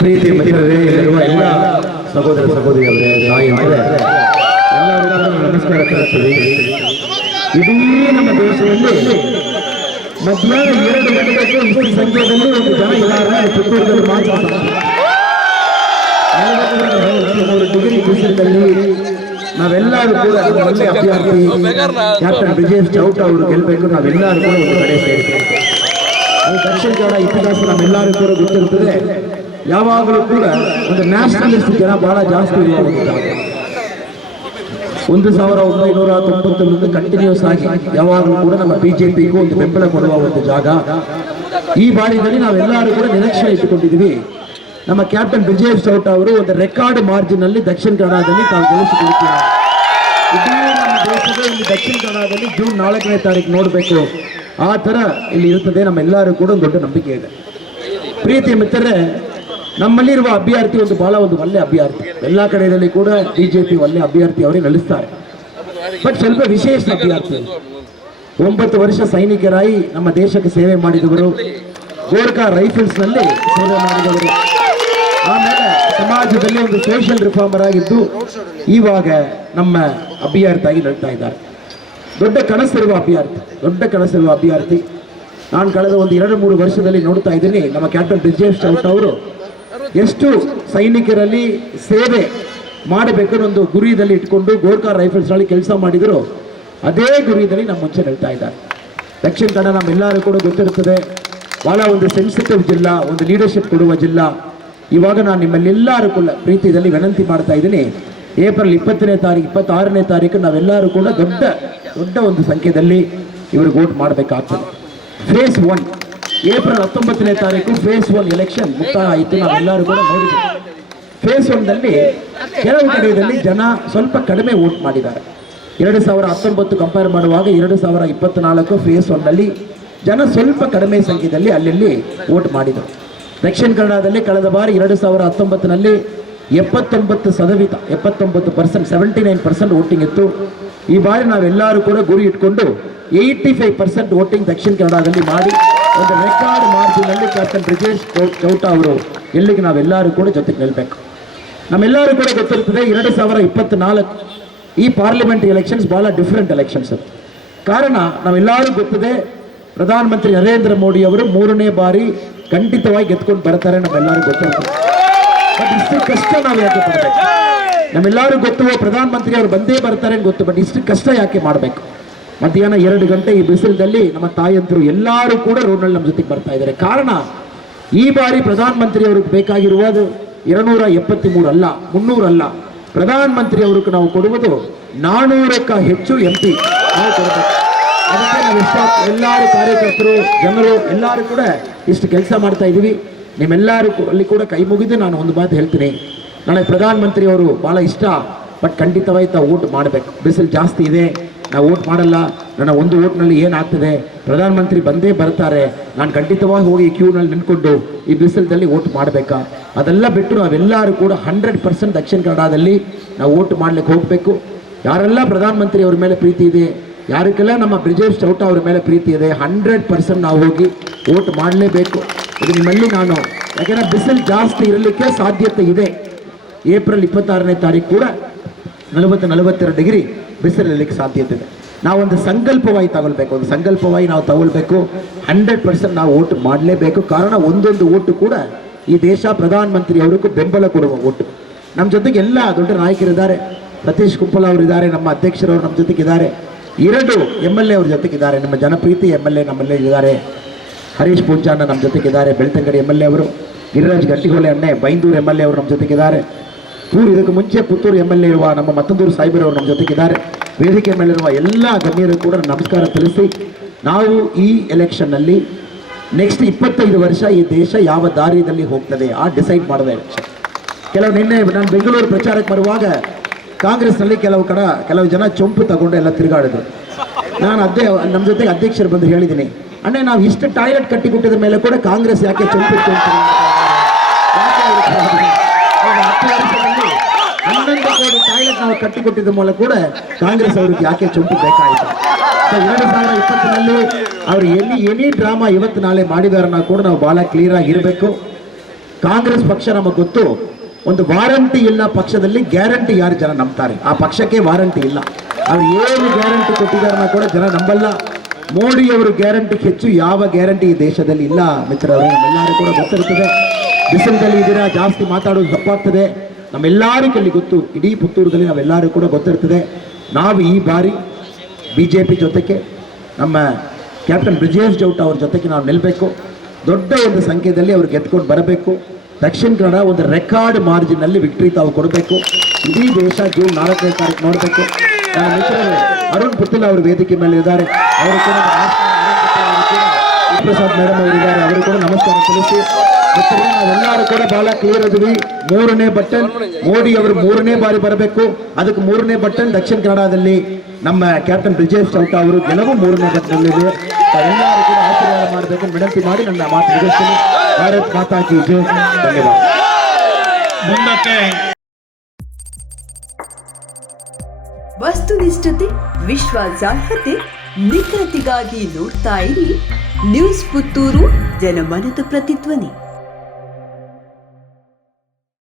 ಪ್ರೀತಿ ಮಿತ್ರರೇ, ಇಲ್ಲಿರುವ ಎಲ್ಲ ಸಹೋದರ ಸಹೋದರಿಯವರೇ, ತಾಯಿಯವರೇ, ಎಲ್ಲರಿಗೂ ನಮಸ್ಕಾರ ತಿಳಿಸ್ತೀವಿ. ಇಡೀ ನಮ್ಮ ದೇಶದಲ್ಲಿ ಮಧ್ಯಾಹ್ನ 2 ಗಂಟೆಗೆ ಇಷ್ಟು ಸಂಖ್ಯೆಯಲ್ಲಿ ಒಂದು ಜನ ಇದ್ದಾರೆ. ಪುತ್ತೂರಿನಲ್ಲಿ ಮಾತ್ರ 43 ಡಿಗ್ರಿ ಬಿಸಿಲಿನಲ್ಲಿ ನಾವೆಲ್ಲರೂ ಕೂಡ ಒಳ್ಳೆ ಅಭ್ಯರ್ಥಿ ಕ್ಯಾಪ್ಟನ್ ಬ್ರಿಜೇಶ್ ಚೌಟ ಅವರು ಗೆಲ್ಲಬೇಕು. ನಾವೆಲ್ಲರೂ ಕೂಡ ಒಂದು ಕಡೆ ಸೇರಿದ್ದೇವೆ. ದಕ್ಷಿಣ ಕನ್ನಡ ಇತಿಹಾಸ ನಮ್ಮೆಲ್ಲರೂ ಕೂಡ ಗೊತ್ತಿರುತ್ತದೆ. ಯಾವಾಗಲೂ ಕೂಡ ಒಂದು ನ್ಯಾಷನಲಿಸ್ಟ್ ಜನ ಬಹಳ ಜಾಸ್ತಿ ಇರುವ ಒಂದು ಜಾಗ. 1990 ಕಂಟಿನ್ಯೂಸ್ ಆಗಿ ಯಾವಾಗಲೂ ಕೂಡ ನಮ್ಮ ಬಿಜೆಪಿಗೂ ಒಂದು ಬೆಂಬಲ ಕೊಡುವ ಒಂದು ಜಾಗ. ಈ ಬಾರಿಯಲ್ಲಿ ನಾವೆಲ್ಲರೂ ಕೂಡ ನಿರೀಕ್ಷೆ ಇಟ್ಟುಕೊಂಡಿದ್ದೀವಿ. ನಮ್ಮ ಕ್ಯಾಪ್ಟನ್ ಬ್ರಿಜೇಶ್ ಚೌಟ ಅವರು ಒಂದು ರೆಕಾರ್ಡ್ ಮಾರ್ಜಿನ್ ಅಲ್ಲಿ ದಕ್ಷಿಣ ಕನ್ನಡದಲ್ಲಿ ತಾವು ಗೆಲ್ಲಿಸಿಕೊಳ್ತಾರೆ. ಇಡೀ ನಮ್ಮ ದೇಶದ ಇಲ್ಲಿ ದಕ್ಷಿಣ ಕನ್ನಡದಲ್ಲಿ ಜೂನ್ 4ನೇ ತಾರೀಕು ನೋಡಬೇಕು, ಆ ಥರ ಇಲ್ಲಿ ಇರುತ್ತದೆ. ನಮ್ಮೆಲ್ಲರೂ ಕೂಡ ಒಂದು ದೊಡ್ಡ ನಂಬಿಕೆ ಇದೆ. ಪ್ರೀತಿ ಮಿತ್ರರೇ, ನಮ್ಮಲ್ಲಿರುವ ಅಭ್ಯರ್ಥಿ ಒಂದು ಬಹಳ ಒಂದು ಒಳ್ಳೆ ಅಭ್ಯರ್ಥಿ. ಎಲ್ಲ ಕಡೆಯಲ್ಲಿ ಕೂಡ ಬಿಜೆಪಿ ಒಳ್ಳೆ ಅಭ್ಯರ್ಥಿ ಅವರೇ ನಡೆಸ್ತಾರೆ. ಬಟ್ ಸ್ವಲ್ಪ ವಿಶೇಷ ಅಭ್ಯರ್ಥಿ. 9 ವರ್ಷ ಸೈನಿಕರಾಗಿ ನಮ್ಮ ದೇಶಕ್ಕೆ ಸೇವೆ ಮಾಡಿದವರು, ಗೋರ್ಖಾ ರೈಫಲ್ಸ್ ನಲ್ಲಿ ಸೇವೆ ಮಾಡಿದವರು, ಆಮೇಲೆ ಸಮಾಜದಲ್ಲಿ ಒಂದು ಸೋಷಿಯಲ್ ರಿಫಾರ್ಮರ್ ಆಗಿದ್ದು ಇವಾಗ ನಮ್ಮ ಅಭ್ಯರ್ಥಿಯಾಗಿ ನಡೀತಾ ಇದ್ದಾರೆ. ದೊಡ್ಡ ಕನಸಿರುವ ಅಭ್ಯರ್ಥಿ. ನಾನು ಕಳೆದ ಒಂದು 2-3 ವರ್ಷದಲ್ಲಿ ನೋಡ್ತಾ ಇದ್ದೀನಿ, ನಮ್ಮ ಕ್ಯಾಪ್ಟನ್ ಬ್ರಿಜೇಶ್ ಚೌಟ ಅವರು ಎಷ್ಟು ಸೈನಿಕರಲ್ಲಿ ಸೇವೆ ಮಾಡಬೇಕನ್ನೋ ಒಂದು ಗುರಿಯಲ್ಲಿ ಇಟ್ಕೊಂಡು ಗೋರ್ಖಾ ರೈಫಲ್ಸ್ ನಲ್ಲಿ ಕೆಲಸ ಮಾಡಿದ್ರು. ಅದೇ ಗುರಿಯಲ್ಲಿ ನಮ್ಮ ಮುಂಚೆ ನಡೀತಾ ಇದ್ದಾರೆ. ದಕ್ಷಿಣ ಕನ್ನಡ ನಮ್ಮೆಲ್ಲರೂ ಕೂಡ ಗೊತ್ತಿರುತ್ತದೆ, ಬಹಳ ಒಂದು ಸೆನ್ಸಿಟಿವ್ ಜಿಲ್ಲಾ, ಒಂದು ಲೀಡರ್ಶಿಪ್ ಕೊಡುವ ಜಿಲ್ಲಾ. ಇವಾಗ ನಾನು ನಿಮ್ಮಲ್ಲೆಲ್ಲರೂ ಕೂಡ ಪ್ರೀತಿಯಲ್ಲಿ ವಿನಂತಿ ಮಾಡ್ತಾ ಇದ್ದೀನಿ, ಏಪ್ರಿಲ್ 20ನೇ ತಾರೀಕು 26ನೇ ತಾರೀಕು ನಾವೆಲ್ಲರೂ ಕೂಡ ದೊಡ್ಡ ಒಂದು ಸಂಖ್ಯೆಯಲ್ಲಿ ಇವರು ವೋಟ್ ಮಾಡಬೇಕಾಗ್ತದೆ. ಫೇಸ್ 1 ಏಪ್ರಿಲ್ 19ನೇ ತಾರೀಕು ಫೇಸ್ 1 ಎಲೆಕ್ಷನ್ ಮುಕ್ತಾಯ ಆಯಿತು. ನಾವೆಲ್ಲರೂ ಕೂಡ ನೋಡಿದ್ದೀವಿ. ಫೇಸ್ 1ನಲ್ಲಿ ಕೆಲವು ಕಡೆಯಲ್ಲಿ ಜನ ಸ್ವಲ್ಪ ಕಡಿಮೆ ವೋಟ್ ಮಾಡಿದ್ದಾರೆ. 2019 ಕಂಪೇರ್ ಮಾಡುವಾಗ 2024 ಫೇಸ್ 1ನಲ್ಲಿ ಜನ ಸ್ವಲ್ಪ ಕಡಿಮೆ ಸಂಖ್ಯೆಯಲ್ಲಿ ಅಲ್ಲಲ್ಲಿ ವೋಟ್ ಮಾಡಿದರು. ದಕ್ಷಿಣ ಕನ್ನಡದಲ್ಲಿ ಕಳೆದ ಬಾರಿ 2019ನಲ್ಲಿ 79%, 79% ವೋಟಿಂಗ್ ಇತ್ತು. ಈ ಬಾರಿ ನಾವೆಲ್ಲರೂ ಕೂಡ ಗುರಿ ಇಟ್ಕೊಂಡು 85% ವೋಟಿಂಗ್ ದಕ್ಷಿಣ ಕನ್ನಡದಲ್ಲಿ ಮಾಡಿ ಒಂದು ರೆಕಾರ್ಡ್ ಮಾರ್ಜಿನ್ ಅಲ್ಲಿ ಕ್ಯಾಪ್ಟನ್ ಬ್ರಿಜೇಶ್ ಚೌಟ ಅವರು ಎಲ್ಲಿಗೆ ನಾವೆಲ್ಲರೂ ಕೂಡ ಜೊತೆಗೆ ನಿಲ್ಲಬೇಕು. ನಮ್ಮೆಲ್ಲರೂ ಕೂಡ ಗೊತ್ತಿರ್ತದೆ, 2024 ಈ ಪಾರ್ಲಿಮೆಂಟ್ ಎಲೆಕ್ಷನ್ಸ್ ಬಹಳ ಡಿಫ್ರೆಂಟ್ ಎಲೆಕ್ಷನ್ಸ್. ಕಾರಣ ನಾವೆಲ್ಲರೂ ಗೊತ್ತಿದೆ, ಪ್ರಧಾನಮಂತ್ರಿ ನರೇಂದ್ರ ಮೋದಿ ಅವರು 3ನೇ ಬಾರಿ ಖಂಡಿತವಾಗಿ ಗೆದ್ಕೊಂಡು ಬರ್ತಾರೆ. ನಮ್ಮೆಲ್ಲರೂ ಗೊತ್ತಿರ್ತದೆ. ಬಟ್ ಇಷ್ಟು ಕಷ್ಟ ನಾವು ಯಾಕೆ ಪಡಬೇಕು? ನಮ್ಮೆಲ್ಲರೂ ಗೊತ್ತು ಪ್ರಧಾನಮಂತ್ರಿ ಅವರು ಬಂದೇ ಬರ್ತಾರೆ ಗೊತ್ತು, ಬಟ್ ಇಷ್ಟು ಕಷ್ಟ ಯಾಕೆ ಮಾಡಬೇಕು? ಮಧ್ಯಾಹ್ನ 2 ಗಂಟೆ ಈ ಬಿಸಿಲಲ್ಲಿ ನಮ್ಮ ತಾಯಂತರು ಎಲ್ಲರೂ ಕೂಡ ರೋಡ್ನಲ್ಲಿ ನಮ್ಮ ಜೊತೆಗೆ ಬರ್ತಾ ಇದ್ದಾರೆ. ಕಾರಣ ಈ ಬಾರಿ ಪ್ರಧಾನಮಂತ್ರಿ ಅವ್ರಿಗೆ ಬೇಕಾಗಿರುವುದು 273 ಅಲ್ಲ, 300 ಅಲ್ಲ. ಪ್ರಧಾನಮಂತ್ರಿ ಅವ್ರಿಗೆ ನಾವು ಕೊಡುವುದು 400ಕ್ಕ ಹೆಚ್ಚು MP ನಾವು ಕೊಡಬೇಕು. ಅದಕ್ಕೆ ನಾವು ಎಲ್ಲರೂ ಕಾರ್ಯಕರ್ತರು, ಜನರು ಎಲ್ಲರೂ ಕೂಡ ಇಷ್ಟು ಕೆಲಸ ಮಾಡ್ತಾ ಇದ್ದೀವಿ. ನಿಮ್ಮೆಲ್ಲರೂ ಅಲ್ಲಿ ಕೂಡ ಕೈ ಮುಗಿದು ನಾನು ಒಂದು ಮಾತು ಹೇಳ್ತೀನಿ, ನಾಳೆ ಪ್ರಧಾನಮಂತ್ರಿ ಅವರು ಭಾಳ ಇಷ್ಟ, ಬಟ್ ಖಂಡಿತವಾಗಿ ತಾವು ವೋಟ್ ಮಾಡಬೇಕು. ಬಿಸಿಲು ಜಾಸ್ತಿ ಇದೆ, ನಾವು ವೋಟ್ ಮಾಡಲ್ಲ. ನನ್ನ ಒಂದು ವೋಟ್ನಲ್ಲಿ ಏನಾಗ್ತದೆ, ಪ್ರಧಾನಮಂತ್ರಿ ಬಂದೇ ಬರ್ತಾರೆ, ನಾನು ಖಂಡಿತವಾಗಿ ಹೋಗಿ ಕ್ಯೂನಲ್ಲಿ ನಿಂತ್ಕೊಂಡು ಈ ಬಿಸಿಲಲ್ಲಿ ವೋಟ್ ಮಾಡಬೇಕಾ? ಅದೆಲ್ಲ ಬಿಟ್ಟು ನಾವೆಲ್ಲರೂ ಕೂಡ 100% ದಕ್ಷಿಣ ಕನ್ನಡದಲ್ಲಿ ನಾವು ವೋಟ್ ಮಾಡಲಿಕ್ಕೆ ಹೋಗಬೇಕು. ಯಾರೆಲ್ಲ ಪ್ರಧಾನಮಂತ್ರಿ ಅವ್ರ ಮೇಲೆ ಪ್ರೀತಿ ಇದೆ, ಯಾರಿಗೆಲ್ಲ ನಮ್ಮ ಬ್ರಿಜೇಶ್ ಚೌಟ ಅವ್ರ ಮೇಲೆ ಪ್ರೀತಿ ಇದೆ, 100% ನಾವು ಹೋಗಿ ವೋಟ್ ಮಾಡಲೇಬೇಕು. ಇದು ನಿಮ್ಮಲ್ಲಿ ನಾನು, ಯಾಕೆಂದರೆ ಬಿಸಿಲು ಜಾಸ್ತಿ ಇರಲಿಕ್ಕೆ ಸಾಧ್ಯತೆ ಇದೆ. ಏಪ್ರಿಲ್ 26ನೇ ತಾರೀಕು ಕೂಡ 40-42 ಡಿಗ್ರಿ ಬಿಸಿಲಿರಲಿಕ್ಕೆ ಸಾಧ್ಯತೆ ಇದೆ. ನಾವೊಂದು ಸಂಕಲ್ಪವಾಗಿ ತಗೊಳ್ಬೇಕು, ಒಂದು ಸಂಕಲ್ಪವಾಗಿ ನಾವು ತಗೊಳ್ಬೇಕು. 100% ನಾವು ವೋಟ್ ಮಾಡಲೇಬೇಕು. ಕಾರಣ ಒಂದೊಂದು ವೋಟು ಕೂಡ ಈ ದೇಶ ಪ್ರಧಾನಮಂತ್ರಿ ಅವರಿಗೂ ಬೆಂಬಲ ಕೊಡುವ ವೋಟು. ನಮ್ಮ ಜೊತೆಗೆ ಎಲ್ಲ ದೊಡ್ಡ ನಾಯಕರಿದ್ದಾರೆ. ಸತೀಶ್ ಕುಂಪಲ ಅವರಿದ್ದಾರೆ, ನಮ್ಮ ಅಧ್ಯಕ್ಷರವರು ನಮ್ಮ ಜೊತೆಗಿದ್ದಾರೆ. 2 MLA ಅವ್ರ ಜೊತೆಗಿದ್ದಾರೆ, ನಮ್ಮ ಜನಪ್ರೀತಿ MLA ನಮ್ಮಲ್ಲೇ ಇದ್ದಾರೆ. ಹರೀಶ್ ಪೂಂಚಾನ ನಮ್ಮ ಜೊತೆಗಿದ್ದಾರೆ, ಬೆಳ್ತಂಗಡಿ MLA ಅವರು. ಗಿರಿರಾಜ್ ಗಟ್ಟಿಹೊಳೆ ಅಣ್ಣೆ ಬೈಂದೂರು MLA ಅವರು ನಮ್ಮ ಜೊತೆಗಿದ್ದಾರೆ. ಇದಕ್ಕೆ ಮುಂಚೆ ಪುತ್ತೂರು MLA ಇರುವ ನಮ್ಮ ಮತ್ತಂದೂರು ಸಾಹೇಬರವರು ನಮ್ಮ ಜೊತೆಗಿದ್ದಾರೆ. ವೇದಿಕೆ ಮೇಲಿರುವ ಎಲ್ಲ ಗಣ್ಯರು ಕೂಡ ನಮಸ್ಕಾರ ತಿಳಿಸಿ, ನಾವು ಈ ಎಲೆಕ್ಷನ್ನಲ್ಲಿ ನೆಕ್ಸ್ಟ್ 25 ವರ್ಷ ಈ ದೇಶ ಯಾವ ದಾರಿಯಲ್ಲಿ ಹೋಗ್ತದೆ ಆ ಡಿಸೈಡ್ ಮಾಡಿದ ಎಲೆಕ್ಷನ್. ನಿನ್ನೆ ನಾನು ಬೆಂಗಳೂರು ಪ್ರಚಾರಕ್ಕೆ ಬರುವಾಗ ಕಾಂಗ್ರೆಸ್ನಲ್ಲಿ ಕೆಲವು ಜನ ಚೊಂಪು ತಗೊಂಡು ಎಲ್ಲ ತಿರುಗಾಡಿದ್ರು. ನಾನು ನಮ್ಮ ಜೊತೆಗೆ ಅಧ್ಯಕ್ಷರು ಬಂದು ಹೇಳಿದ್ದೀನಿ, ಅಣ್ಣೆ ನಾವು ಇಷ್ಟು ಟಾಯ್ಲೆಟ್ ಕಟ್ಟಿಕೊಟ್ಟಿದ ಮೇಲೆ ಕೂಡ ಕಾಂಗ್ರೆಸ್ ಯಾಕೆ ಚೊಂಪು 11 ಕೋಟಿ ಟಾಯ್ಲೆಟ್ ನಾವು ಕಟ್ಟಿಕೊಟ್ಟಿದ್ದ ಮೂಲಕ ಕೂಡ ಕಾಂಗ್ರೆಸ್ ಅವ್ರಿಗೆ ಯಾಕೆ ಚೊಂಪು ಬೇಕಾಯಿತು? 2020ನಲ್ಲಿ ಅವರು ಎನಿ ಡ್ರಾಮಾ ಇವತ್ತು ನಾಳೆ ಮಾಡಿದಾರನ್ನ ಕೂಡ ನಾವು ಬಹಳ ಕ್ಲಿಯರ್ ಆಗಿರಬೇಕು. ಕಾಂಗ್ರೆಸ್ ಪಕ್ಷ ನಮಗೆ ಗೊತ್ತು, ಒಂದು ವಾರಂಟಿ ಇಲ್ಲ ಪಕ್ಷದಲ್ಲಿ, ಗ್ಯಾರಂಟಿ ಯಾರು ಜನ ನಂಬ್ತಾರೆ? ಆ ಪಕ್ಷಕ್ಕೆ ವಾರಂಟಿ ಇಲ್ಲ. ಅವ್ರು ಏನು ಗ್ಯಾರಂಟಿ ಕೊಟ್ಟಿದ್ದಾರನ್ನ ಕೂಡ ಜನ ನಂಬಲ್ಲ. ಮೋದಿ ಅವರು ಗ್ಯಾರಂಟಿಗೆ ಹೆಚ್ಚು ಯಾವ ಗ್ಯಾರಂಟಿ ಈ ದೇಶದಲ್ಲಿ ಇಲ್ಲ ಮಿತ್ರರೇ, ನಮ್ಮೆಲ್ಲರೂ ಕೂಡ ಗೊತ್ತಿರ್ತದೆ. ಬಿಸಿಲಲ್ಲಿ ಇದ್ದೀರಾ, ಜಾಸ್ತಿ ಮಾತಾಡೋದು ತಪ್ಪಾಗ್ತದೆ. ನಮ್ಮೆಲ್ಲರಿಗೂ ಗೊತ್ತು, ಇಡೀ ಪುತ್ತೂರಲ್ಲಿ ನಾವೆಲ್ಲರೂ ಕೂಡ ಗೊತ್ತಿರ್ತದೆ. ನಾವು ಈ ಬಾರಿ BJP ಜೊತೆಗೆ ನಮ್ಮ ಕ್ಯಾಪ್ಟನ್ ಬ್ರಿಜೇಶ್ ಚೌಟ ಅವ್ರ ಜೊತೆಗೆ ನಾವು ನಿಲ್ಲಬೇಕು. ದೊಡ್ಡ ಒಂದು ಸಂಖ್ಯೆಯಲ್ಲಿ ಅವ್ರು ಗೆದ್ಕೊಂಡು ಬರಬೇಕು. ದಕ್ಷಿಣ ಕನ್ನಡ ಒಂದು ರೆಕಾರ್ಡ್ ಮಾರ್ಜಿನಲ್ಲಿ ವಿಕ್ಟ್ರಿ ತಾವು ಕೊಡಬೇಕು. ಇಡೀ ದೇಶ ಜೂನ್ 4ನೇ ತಾರೀಕು ನೋಡಬೇಕು. ನನ್ನ ಮಿತ್ರರು ಅರುಣ್ ಪುತ್ತಿಲ ಅವರು ವೇದಿಕೆ ಮೇಲೆ ಇದ್ದಾರೆ, ಅವರು ಕೂಡ ಪ್ರಸಾದ್ ಮೇಡಮ್ ಅವರು ಇದ್ದಾರೆ, ಅವರು ಕೂಡ ನಮಸ್ಕಾರ ತಿಳಿಸಿ. ನಾವೆಲ್ಲರೂ ಕೂಡ ಬಹಳ ಕ್ಲಿಯರ್ ಇದ್ವಿ. 3ನೇ ಬಟನ್ ಮೋದಿ ಅವರು 3ನೇ ಬಾರಿ ಬರಬೇಕು. ಅದಕ್ಕೆ 3ನೇ ಬಟನ್ ದಕ್ಷಿಣ ಕನ್ನಡದಲ್ಲಿ ನಮ್ಮ ಕ್ಯಾಪ್ಟನ್ ಬ್ರಿಜೇಶ್ ಚೌಟ ಅವರು ಗೆಲುವು 3ನೇ ಬಟನ್ನಲ್ಲಿದೆ. ಎಲ್ಲರೂ ಕೂಡ ಆಶೀರ್ವಾದ ಮಾಡಬೇಕು ವಿನಂತಿ ಮಾಡಿ ನನ್ನ ಮಾತು ಮುಗಿಸ್ತೀನಿ. ಭಾರತ್ ಮಾತಾ ಕಿ ಜೈ. ಧನ್ಯವಾದ. ವಸ್ತುನಿಷ್ಠತೆ, ವಿಶ್ವಾಸಾರ್ಹತೆ, ನಿಖರತೆಗಾಗಿ ನೋಡ್ತಾ ಇರಿ ನ್ಯೂಸ್ ಪುತ್ತೂರು, ಜನಮನದ ಪ್ರತಿಧ್ವನಿ.